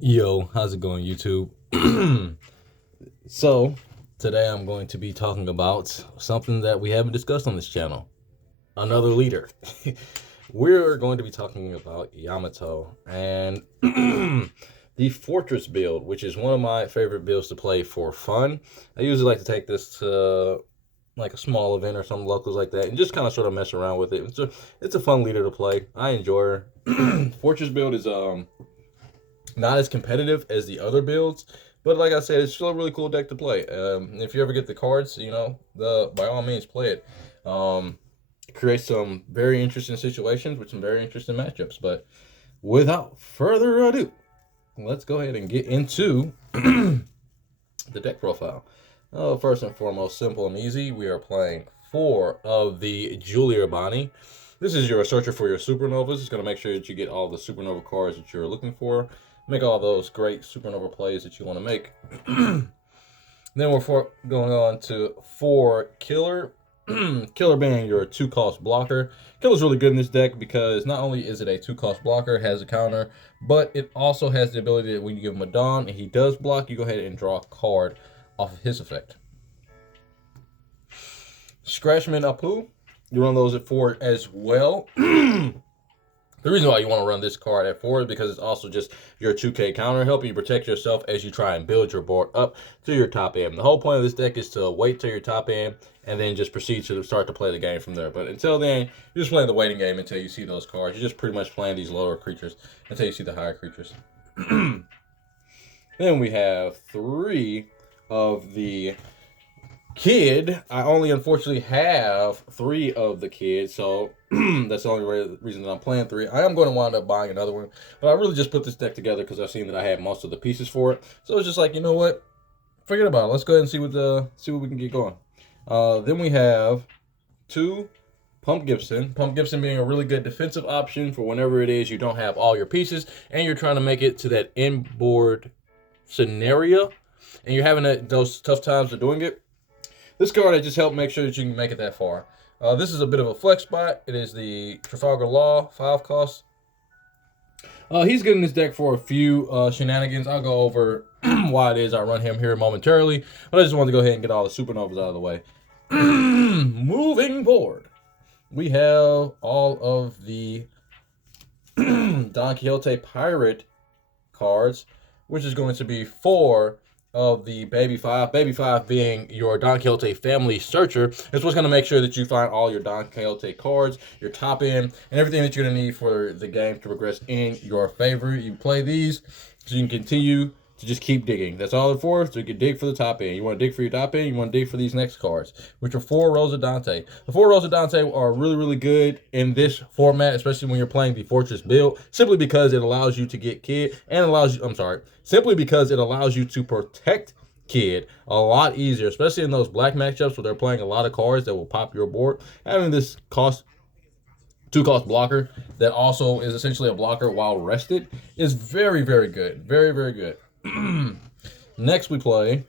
Yo, how's it going, YouTube? So, today I'm going to be talking about something that we haven't discussed on this channel. Another leader. We're going to be talking about Yamato and the Fortress build, which is one of my favorite builds to play for fun. I usually like to take this to like a small event or some locals like that and just kind of sort of mess around with it. It's a fun leader to play. I enjoy her. Fortress build is not as competitive as the other builds, but like I said, it's still a really cool deck to play. If you ever get the cards, by all means play it. Create some very interesting situations with some very interesting matchups. But without further ado, let's go ahead and get into the deck profile. First and foremost, simple and easy. We are playing 4 of the Julia Bonnie. This is your searcher for your supernovas. It's going to make sure that you get all the supernova cards that you're looking for. Make all those great supernova plays that you want to make. Then we're going on to 4 Killer. Killer being your 2-cost blocker. Killer's really good in this deck because not only is it a 2-cost blocker, has a counter, but it also has the ability that when you give him a Dawn and he does block, you go ahead and draw a card off of his effect. Scratchman Apu, you run those at 4 as well. The reason why you want to run this card at 4 is because it's also just your 2K counter, helping you protect yourself as you try and build your board up to your top end. The whole point of this deck is to wait till your top end and then just proceed to start to play the game from there. But until then, you're just playing the waiting game until you see those cards. You're just pretty much playing these lower creatures until you see the higher creatures. Then we have 3 of the Kid. I only unfortunately have 3 of the Kids, so that's the only reason that I'm playing 3. I am going to wind up buying another one, but I really just put this deck together because I've seen that I have most of the pieces for it. So it's just like, you know what? Forget about it. Let's go ahead and see what we can get going. Then we have 2 Pump Gibson. Pump Gibson being a really good defensive option for whenever it is you don't have all your pieces and you're trying to make it to that inboard scenario and you're having those tough times of doing it. This card, I just helped make sure that you can make it that far. This is a bit of a flex spot. It is the Trafalgar Law, 5 cost. He's good in this deck for a few shenanigans. I'll go over why it is I run him here momentarily. But I just wanted to go ahead and get all the supernovas out of the way. Moving forward, we have all of the Don Quixote Pirate cards, which is going to be 4 of the Baby 5. Baby 5 being your Don Quixote family searcher. It's what's going to make sure that you find all your Don Quixote cards, your top end, and everything that you're going to need for the game to progress in your favor. You play these so you can continue to just keep digging. That's all it's for, so you can dig for the top end. You want to dig for your top end, you want to dig for these next cards, which are 4 Rosa Dante. The 4 Rosa Dante are really, really good in this format, especially when you're playing the Fortress build, simply because it allows you to get Kid and simply because it allows you to protect Kid a lot easier, especially in those black matchups where they're playing a lot of cards that will pop your board. Having this 2-cost blocker that also is essentially a blocker while rested is very, very good. Very, very good. Next, we play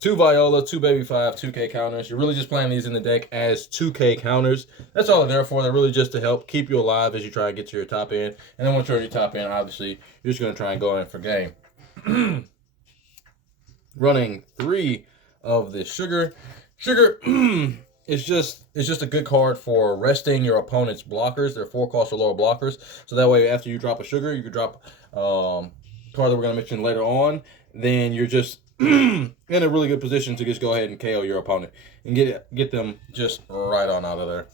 2 Viola, 2 Baby 5, 2K counters. You're really just playing these in the deck as 2K counters. That's all they're there for. They're really just to help keep you alive as you try and get to your top end. And then once you're at your top end, obviously, you're just going to try and go in for game. Running 3 of the Sugar. Sugar is just a good card for resting your opponent's blockers. They're 4 cost or lower blockers. So that way, after you drop a Sugar, you can drop card that we're going to mention later on, then you're just in a really good position to just go ahead and KO your opponent and get them just right on out of there.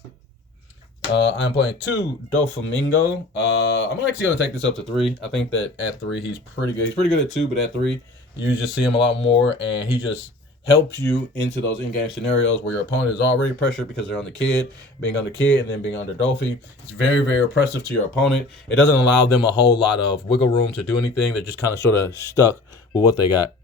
I'm playing 2 Doflamingo. I'm actually going to take this up to 3. I think that at 3 he's pretty good. He's pretty good at 2, but at 3 you just see him a lot more, and he just helps you into those in-game scenarios where your opponent is already pressured because they're on the Kid, being under Kid, and then being under Dolphy. It's very, very oppressive to your opponent. It doesn't allow them a whole lot of wiggle room to do anything. They're just kind of sort of stuck with what they got.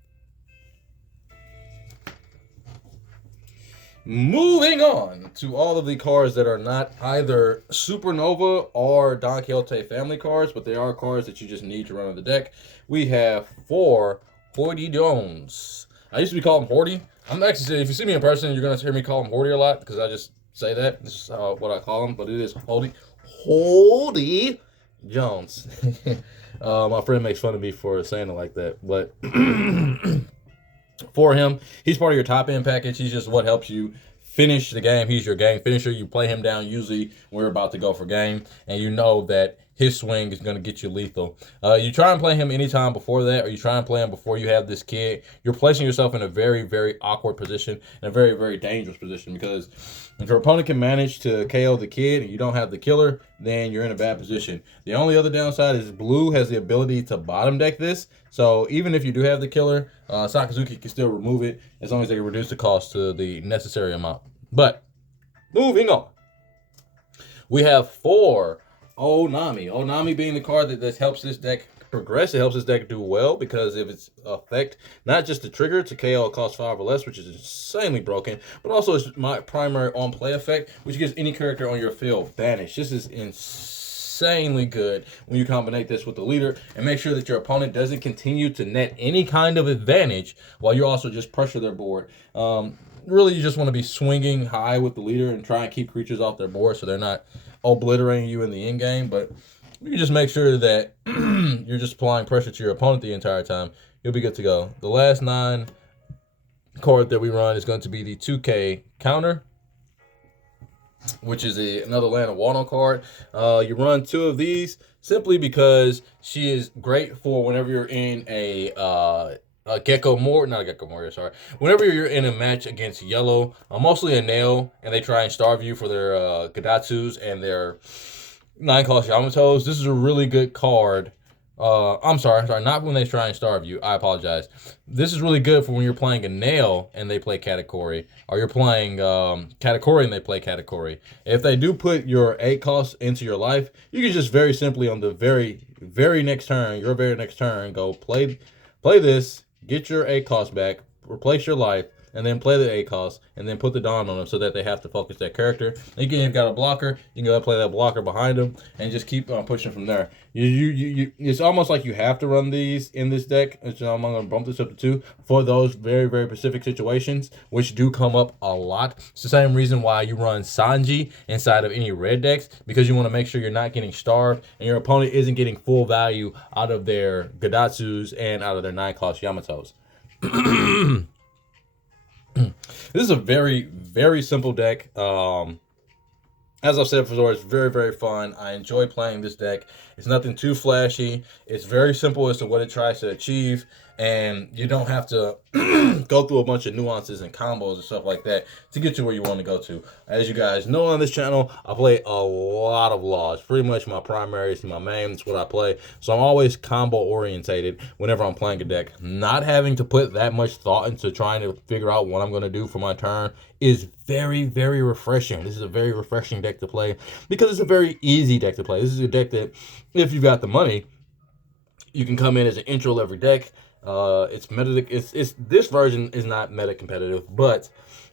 Moving on to all of the cards that are not either Supernova or Don Quixote family cards, but they are cards that you just need to run on the deck. We have 4 Hoity Jones. I used to be called him Horty. I'm actually, if you see me in person, you're going to hear me call him Horty a lot because I just say that. This is what I call him, but it is Hoity Jones. My friend makes fun of me for saying it like that, but for him, he's part of your top end package. He's just what helps you finish the game. He's your game finisher. You play him down usually when we're about to go for game, and you know that his swing is going to get you lethal. You try and play him anytime before that, or you try and play him before you have this kid. You're placing yourself in a very, very awkward position and a very, very dangerous position, because if your opponent can manage to KO the kid and you don't have the killer, then you're in a bad position. The only other downside is blue has the ability to bottom deck this. So even if you do have the killer, Sakazuki can still remove it as long as they can reduce the cost to the necessary amount. But moving on, we have 4 Onami. Onami being the card that helps this deck progress. It helps this deck do well because if its effect, not just the trigger to KO cost 5 or less, which is insanely broken, but also it's my primary on play effect, which gives any character on your field banish. This is insanely good when you combine this with the leader and make sure that your opponent doesn't continue to net any kind of advantage while you also just pressure their board. Really, you just want to be swinging high with the leader and try and keep creatures off their board so they're not obliterating you in the end game. But you just make sure that you're just applying pressure to your opponent the entire time. You'll be good to go. The last 9 card that we run is going to be the 2K counter, which is another Land of Wano card. You run 2 of these simply because she is great for whenever you're in a whenever you're in a match against yellow, mostly a nail, and they try and starve you for their Gadatsus and their 9-cost Yamatos. This is a really good card. I'm sorry, not when they try and starve you. I apologize. This is really good for when you're playing a nail and they play Katakuri, or you're playing Katakuri and they play Katakuri. If they do put your 8 costs into your life, you can just very simply on the very next turn, your very next turn, go play this, get your 8 costs back, replace your life, and then play the 8 costs, and then put the Dawn on them so that they have to focus that character. Again, you've got a blocker. You can go play that blocker behind them and just keep pushing from there. It's almost like you have to run these in this deck. So I'm going to bump this up to 2 for those very, very specific situations, which do come up a lot. It's the same reason why you run Sanji inside of any red decks, because you want to make sure you're not getting starved and your opponent isn't getting full value out of their Gadatsus and out of their 9-cost Yamatos. This is a very, very simple deck. As I've said before, it's very, very fun. I enjoy playing this deck. It's nothing too flashy. It's very simple as to what it tries to achieve, and you don't have to go through a bunch of nuances and combos and stuff like that to get to where you want to go to. As you guys know on this channel, I play a lot of laws. Pretty much my primary is my main. It's what I play. So I'm always combo orientated whenever I'm playing a deck. Not having to put that much thought into trying to figure out what I'm going to do for my turn is very, very refreshing. This is a very refreshing deck to play because it's a very easy deck to play. This is a deck that, if you've got the money, you can come in as an intro level deck. It's meta. This version is not meta competitive, but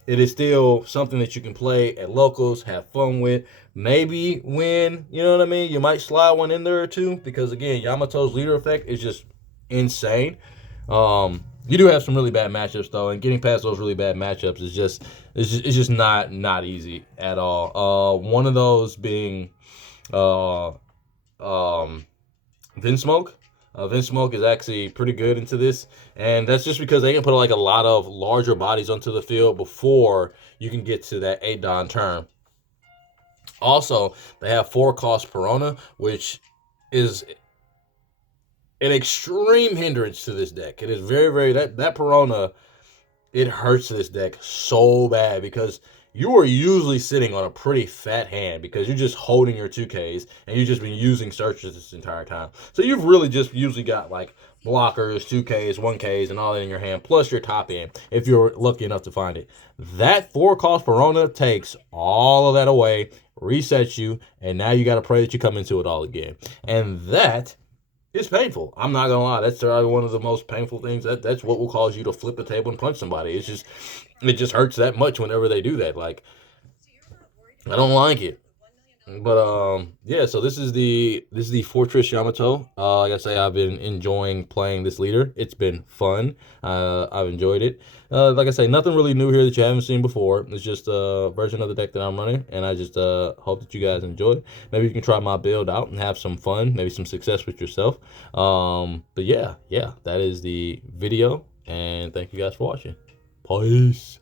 it is still something that you can play at locals, have fun with. Maybe win. You know what I mean? You might slide one in there or 2 because again, Yamato's leader effect is just insane. You do have some really bad matchups though, and getting past those really bad matchups is just not easy at all. One of those being Vinsmoke. Vinsmoke is actually pretty good into this, and that's just because they can put like a lot of larger bodies onto the field before you can get to that 8-Don turn. Also, they have 4-cost Perona, which is an extreme hindrance to this deck. It is very, very, that Perona, it hurts this deck so bad because you are usually sitting on a pretty fat hand because you're just holding your 2Ks and you've just been using searches this entire time. So you've really just usually got like blockers, 2Ks, 1Ks, and all that in your hand, plus your top end, if you're lucky enough to find it. That 4-cost Perona takes all of that away, resets you, and now you got to pray that you come into it all again. And that is painful. I'm not gonna lie. That's probably one of the most painful things. That's what will cause you to flip the table and punch somebody. It just hurts that much whenever they do that. Like, I don't like it. But yeah, so this is the Fortress Yamato. Like I say, I've been enjoying playing this leader. It's been fun. I've enjoyed it. Like I say, nothing really new here that you haven't seen before. It's just a version of the deck that I'm running, and I just hope that you guys enjoy. Maybe you can try my build out and have some fun, maybe some success with yourself. But yeah, that is the video, and thank you guys for watching. Peace.